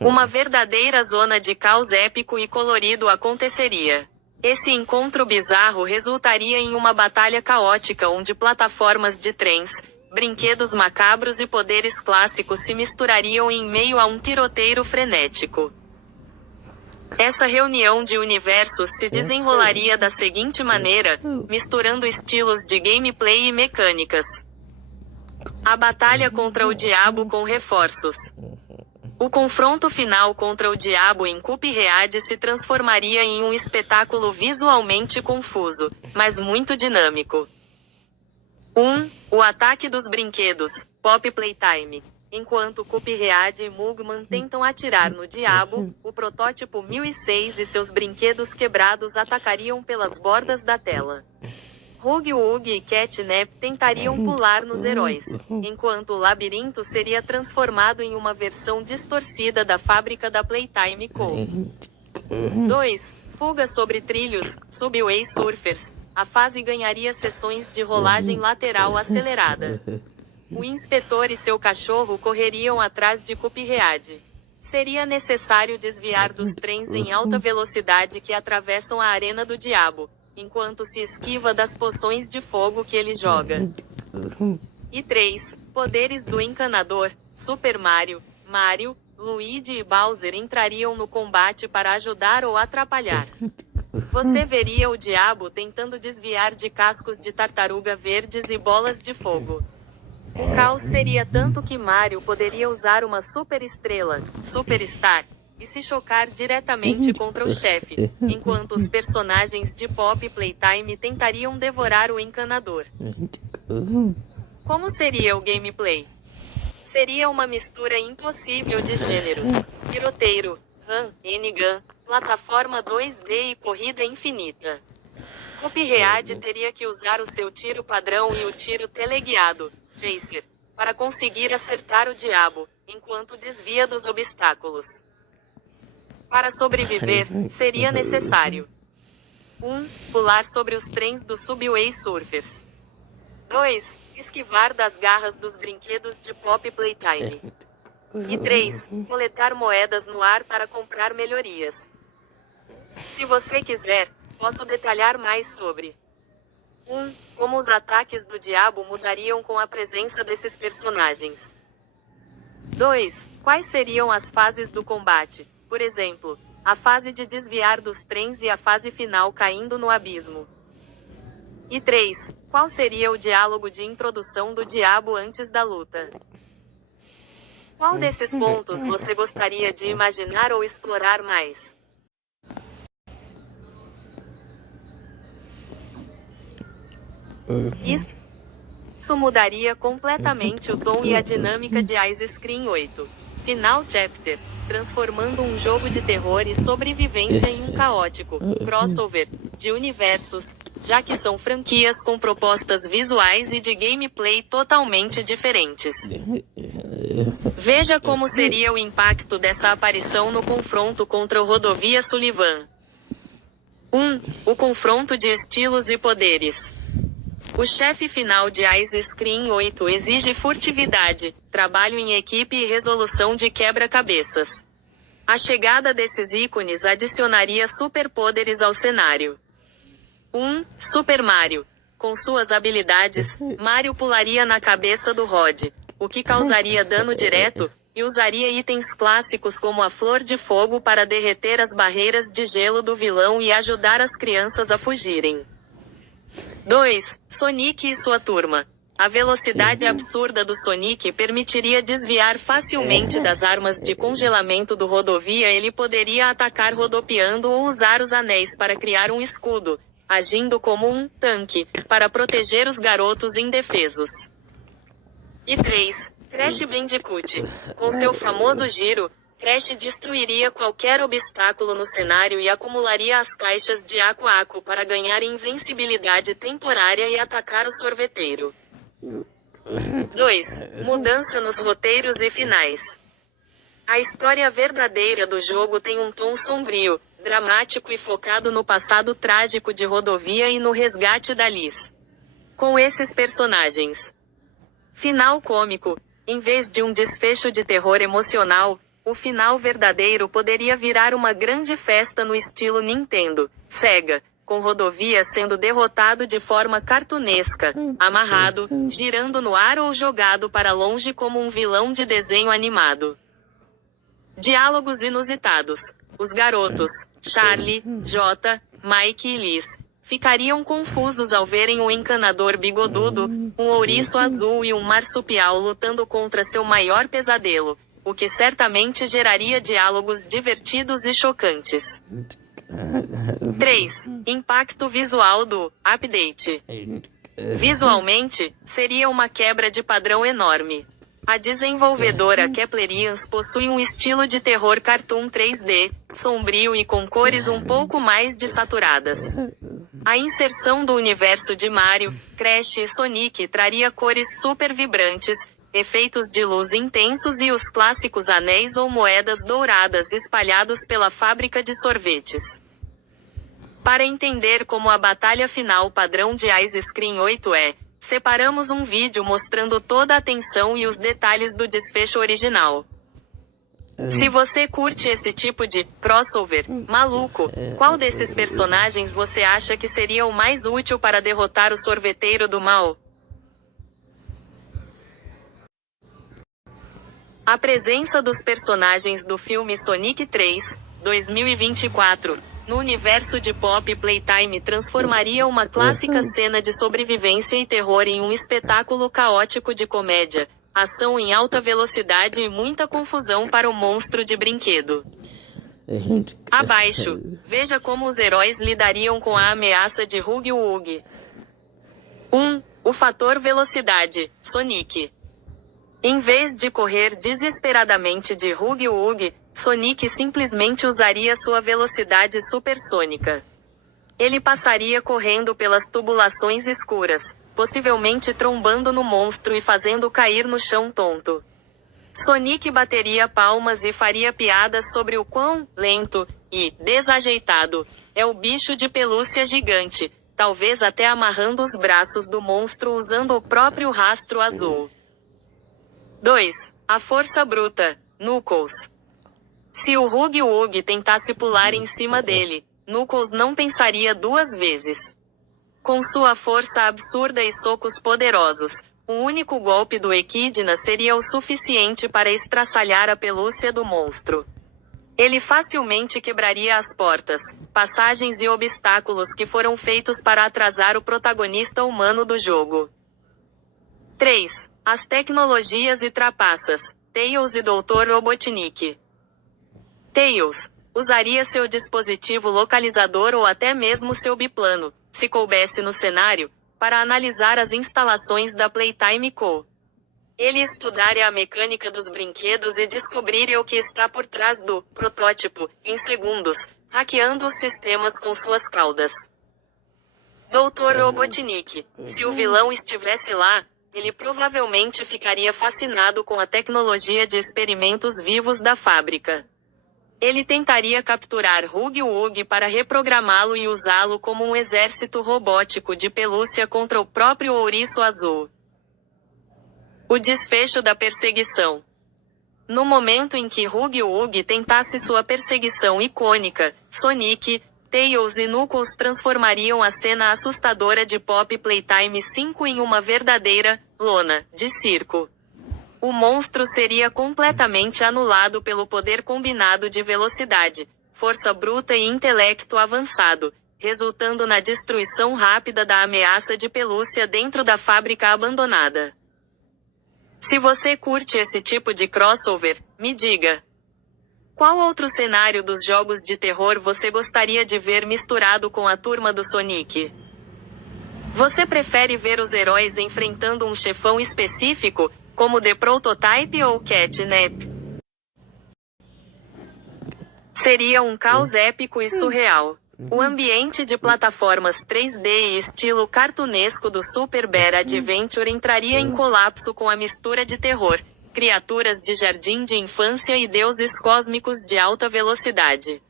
Uma verdadeira zona de caos épico e colorido aconteceria. Esse encontro bizarro resultaria em uma batalha caótica onde plataformas de trens, brinquedos macabros e poderes clássicos se misturariam em meio a um tiroteio frenético. Essa reunião de universos se desenrolaria da seguinte maneira, misturando estilos de gameplay e mecânicas. A batalha contra o diabo com reforços. O confronto final contra o diabo em Cuphead se transformaria em um espetáculo visualmente confuso, mas muito dinâmico. 1. O ataque dos brinquedos, Pop Playtime. Enquanto Cuphead e Mugman tentam atirar no diabo, o protótipo 1006 e seus brinquedos quebrados atacariam pelas bordas da tela. Huggy Wuggy e Catnap tentariam pular nos heróis, enquanto o labirinto seria transformado em uma versão distorcida da fábrica da Playtime Co. 2. Fuga sobre trilhos, Subway Surfers. A fase ganharia sessões de rolagem lateral acelerada. O inspetor e seu cachorro correriam atrás de Cuphead. Seria necessário desviar dos trens em alta velocidade que atravessam a arena do diabo, enquanto se esquiva das poções de fogo que ele joga. E 3. Poderes do encanador, Super Mario, Luigi e Bowser entrariam no combate para ajudar ou atrapalhar. Você veria o diabo tentando desviar de cascos de tartaruga verdes e bolas de fogo. O caos seria tanto que Mario poderia usar uma super estrela, Superstar, e se chocar diretamente contra o chefe, enquanto os personagens de Pop Playtime tentariam devorar o encanador. Como seria o gameplay? Seria uma mistura impossível de gêneros: tiroteiro, run, N-gun, plataforma 2D e corrida infinita. Cuphead teria que usar o seu tiro padrão e o tiro teleguiado, Chaser, para conseguir acertar o diabo, enquanto desvia dos obstáculos. Para sobreviver, seria necessário 1. Pular sobre os trens dos Subway Surfers. 2. Esquivar das garras dos brinquedos de Pop Playtime. E 3. Coletar moedas no ar para comprar melhorias. Se você quiser, posso detalhar mais sobre 1. Como os ataques do diabo mudariam com a presença desses personagens. 2. Quais seriam as fases do combate? Por exemplo, a fase de desviar dos trens e a fase final caindo no abismo. E 3. Qual seria o diálogo de introdução do diabo antes da luta? Qual desses pontos você gostaria de imaginar ou explorar mais? Isso mudaria completamente o tom e a dinâmica de Ice Scream 8. Final Chapter, transformando um jogo de terror e sobrevivência em um caótico crossover de universos, já que são franquias com propostas visuais e de gameplay totalmente diferentes. Veja como seria o impacto dessa aparição no confronto contra o Rodovia Sullivan. 1. O confronto de estilos e poderes. O chefe final de Ice Scream 8 exige furtividade, trabalho em equipe e resolução de quebra-cabeças. A chegada desses ícones adicionaria superpoderes ao cenário. 1. Super Mario. Com suas habilidades, Mario pularia na cabeça do Rod, o que causaria dano direto, e usaria itens clássicos como a Flor de Fogo para derreter as barreiras de gelo do vilão e ajudar as crianças a fugirem. 2. Sonic e sua turma. A velocidade absurda do Sonic permitiria desviar facilmente das armas de congelamento do Rodovia. Ele poderia atacar rodopiando ou usar os anéis para criar um escudo, agindo como um tanque, para proteger os garotos indefesos. E 3. Crash Bandicoot. Com seu famoso giro, Crash destruiria qualquer obstáculo no cenário e acumularia as caixas de Aku-Aku para ganhar invencibilidade temporária e atacar o sorveteiro. 2. Mudança nos roteiros e finais. A história verdadeira do jogo tem um tom sombrio, dramático e focado no passado trágico de Rodovia e no resgate da Liz. Com esses personagens. Final cômico. Em vez de um desfecho de terror emocional, o final verdadeiro poderia virar uma grande festa no estilo Nintendo, Sega, com Rodovia sendo derrotado de forma cartunesca, amarrado, girando no ar ou jogado para longe como um vilão de desenho animado. Diálogos inusitados. Os garotos, Charlie, Jota, Mike e Liz, ficariam confusos ao verem um encanador bigodudo, um ouriço azul e um marsupial lutando contra seu maior pesadelo, o que certamente geraria diálogos divertidos e chocantes. 3. Impacto visual do update. Visualmente, seria uma quebra de padrão enorme. A desenvolvedora Keplerians possui um estilo de terror cartoon 3D, sombrio e com cores um pouco mais desaturadas. A inserção do universo de Mario, Crash e Sonic traria cores super vibrantes, efeitos de luz intensos e os clássicos anéis ou moedas douradas espalhados pela fábrica de sorvetes. Para entender como a batalha final padrão de Ice Scream 8 é, separamos um vídeo mostrando toda a tensão e os detalhes do desfecho original. Se você curte esse tipo de crossover maluco, qual desses personagens você acha que seria o mais útil para derrotar o sorveteiro do mal? A presença dos personagens do filme Sonic 3, 2024, no universo de Pop Playtime transformaria uma clássica cena de sobrevivência e terror em um espetáculo caótico de comédia, ação em alta velocidade e muita confusão para o monstro de brinquedo. Abaixo, veja como os heróis lidariam com a ameaça de Huggy Wuggy. 1. O fator velocidade, Sonic. Em vez de correr desesperadamente de Huggy Wuggy, Sonic simplesmente usaria sua velocidade supersônica. Ele passaria correndo pelas tubulações escuras, possivelmente trombando no monstro e fazendo cair no chão tonto. Sonic bateria palmas e faria piadas sobre o quão lento e desajeitado é o bicho de pelúcia gigante, talvez até amarrando os braços do monstro usando o próprio rastro azul. 2. A força bruta, Knuckles. Se o Huggy Wuggy tentasse pular em cima dele, Knuckles não pensaria duas vezes. Com sua força absurda e socos poderosos, o único golpe do Equidna seria o suficiente para estraçalhar a pelúcia do monstro. Ele facilmente quebraria as portas, passagens e obstáculos que foram feitos para atrasar o protagonista humano do jogo. 3. As tecnologias e trapaças, Tails e Dr. Robotnik. Tails usaria seu dispositivo localizador ou até mesmo seu biplano, se coubesse no cenário, para analisar as instalações da Playtime Co. Ele estudaria a mecânica dos brinquedos e descobriria o que está por trás do protótipo, em segundos, hackeando os sistemas com suas caudas. Dr. Robotnik, se o vilão estivesse lá, ele provavelmente ficaria fascinado com a tecnologia de experimentos vivos da fábrica. Ele tentaria capturar Huggy Wuggy para reprogramá-lo e usá-lo como um exército robótico de pelúcia contra o próprio ouriço azul. O desfecho da perseguição. No momento em que Huggy Wuggy tentasse sua perseguição icônica, Sonic, Tails e Knuckles transformariam a cena assustadora de Pop Playtime 5 em uma verdadeira lona de circo. O monstro seria completamente anulado pelo poder combinado de velocidade, força bruta e intelecto avançado, resultando na destruição rápida da ameaça de pelúcia dentro da fábrica abandonada. Se você curte esse tipo de crossover, me diga. Qual outro cenário dos jogos de terror você gostaria de ver misturado com a turma do Sonic? Você prefere ver os heróis enfrentando um chefão específico, como The Prototype ou Catnap? Seria um caos épico e surreal. O ambiente de plataformas 3D e estilo cartunesco do Super Bear Adventure entraria em colapso com a mistura de terror, criaturas de jardim de infância e deuses cósmicos de alta velocidade.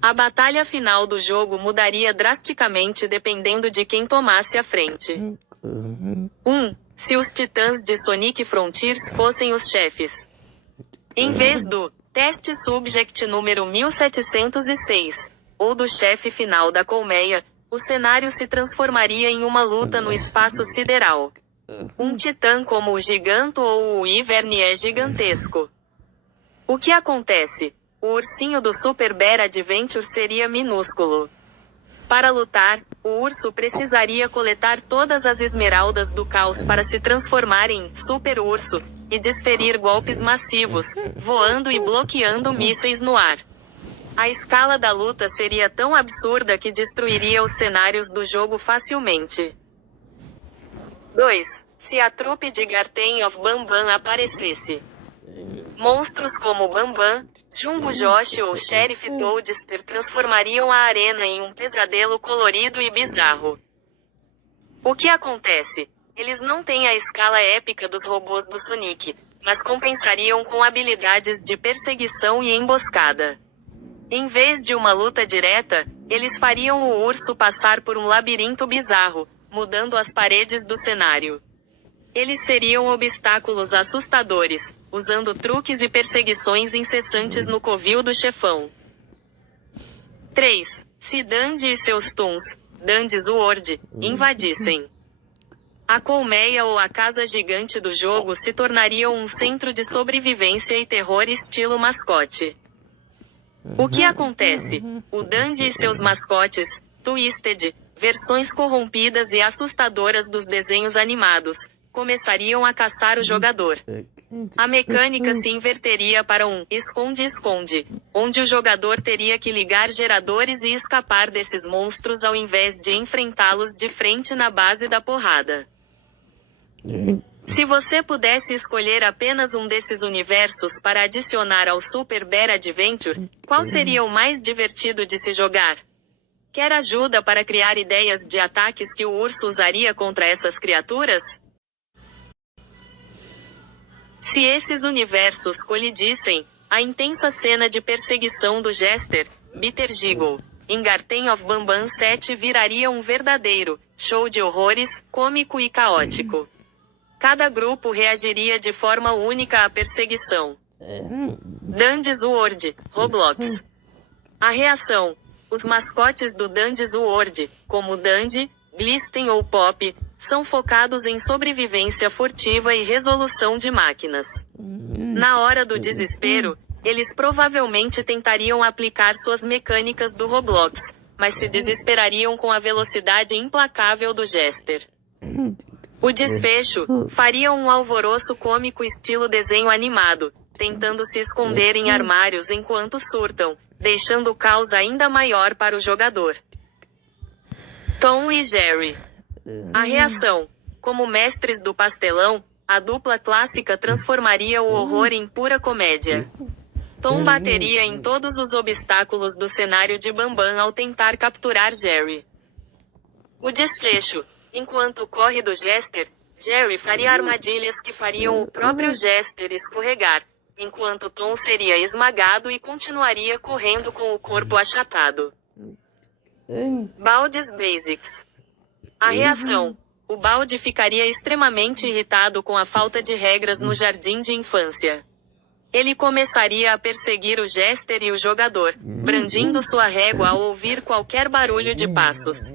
A batalha final do jogo mudaria drasticamente dependendo de quem tomasse a frente. 1. Se os titãs de Sonic Frontiers fossem os chefes. Em vez do teste subject número 1706, ou do chefe final da colmeia, o cenário se transformaria em uma luta no espaço sideral. Um titã como o Giganto ou o Ivern é gigantesco. O que acontece? O ursinho do Super Bear Adventure seria minúsculo. Para lutar, o urso precisaria coletar todas as esmeraldas do caos para se transformar em Super Urso, e desferir golpes massivos, voando e bloqueando mísseis no ar. A escala da luta seria tão absurda que destruiria os cenários do jogo facilmente. 2. Se a trupe de Garten of Banban aparecesse. Monstros como Banban, Jumbo Josh ou Sheriff Toadster transformariam a arena em um pesadelo colorido e bizarro. O que acontece? Eles não têm a escala épica dos robôs do Sonic, mas compensariam com habilidades de perseguição e emboscada. Em vez de uma luta direta, eles fariam o urso passar por um labirinto bizarro, mudando as paredes do cenário. Eles seriam obstáculos assustadores, usando truques e perseguições incessantes no covil do chefão. 3. Se Dandy e seus Toons, Dandy's World, invadissem. A colmeia ou a casa gigante do jogo se tornariam um centro de sobrevivência e terror estilo mascote. O que acontece? O Dandy e seus mascotes, Twisted, versões corrompidas e assustadoras dos desenhos animados, começariam a caçar o jogador. A mecânica se inverteria para um esconde-esconde, onde o jogador teria que ligar geradores e escapar desses monstros ao invés de enfrentá-los de frente na base da porrada. Se você pudesse escolher apenas um desses universos para adicionar ao Super Bear Adventure, qual seria o mais divertido de se jogar? Quer ajuda para criar ideias de ataques que o urso usaria contra essas criaturas? Se esses universos colidissem, a intensa cena de perseguição do Jester, Bitter Giggle, em Garten of Banban 7 viraria um verdadeiro show de horrores, cômico e caótico. Cada grupo reagiria de forma única à perseguição. Dandy's World, Roblox. A reação. Os mascotes do Dandy's World, como Dandy, Glisten ou Pop, são focados em sobrevivência furtiva e resolução de máquinas. Na hora do desespero, eles provavelmente tentariam aplicar suas mecânicas do Roblox, mas se desesperariam com a velocidade implacável do Jester. O desfecho faria um alvoroço cômico estilo desenho animado, tentando se esconder em armários enquanto surtam, deixando o caos ainda maior para o jogador. Tom e Jerry. A reação. Como mestres do pastelão, a dupla clássica transformaria o horror em pura comédia. Tom bateria em todos os obstáculos do cenário de Banban ao tentar capturar Jerry. O desfecho. Enquanto corre do Jester, Jerry faria armadilhas que fariam o próprio Jester escorregar, enquanto Tom seria esmagado e continuaria correndo com o corpo achatado. Baldi's Basics. A reação. O Baldi ficaria extremamente irritado com a falta de regras no jardim de infância. Ele começaria a perseguir o Jester e o jogador, brandindo sua régua ao ouvir qualquer barulho de passos.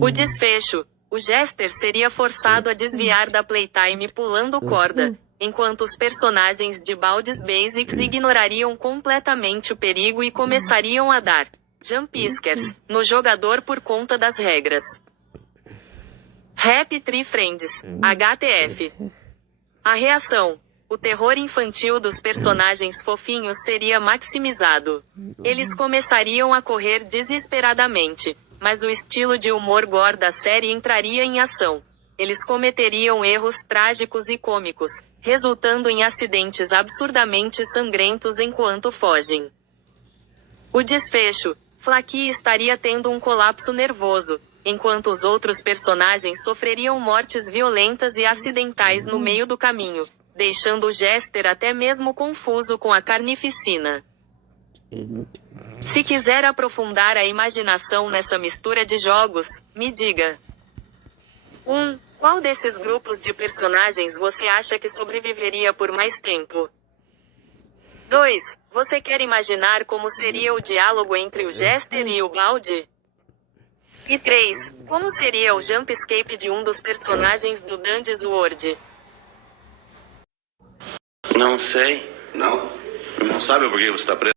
O desfecho. O Jester seria forçado a desviar da playtime pulando corda, enquanto os personagens de Baldi's Basics ignorariam completamente o perigo e começariam a dar jumpscares no jogador por conta das regras. Happy Tree Friends, HTF. A reação. O terror infantil dos personagens fofinhos seria maximizado. Eles começariam a correr desesperadamente, mas o estilo de humor gore da série entraria em ação. Eles cometeriam erros trágicos e cômicos, resultando em acidentes absurdamente sangrentos enquanto fogem. O desfecho. Flaky estaria tendo um colapso nervoso, enquanto os outros personagens sofreriam mortes violentas e acidentais no meio do caminho, deixando o Jester até mesmo confuso com a carnificina. Se quiser aprofundar a imaginação nessa mistura de jogos, me diga. 1. Qual desses grupos de personagens você acha que sobreviveria por mais tempo? 2. Você quer imaginar como seria o diálogo entre o Jester e o Baldi? E 3. Como seria o jump escape de um dos personagens do Dungeons World? Não sei. Não? Não sabe por que você está preso?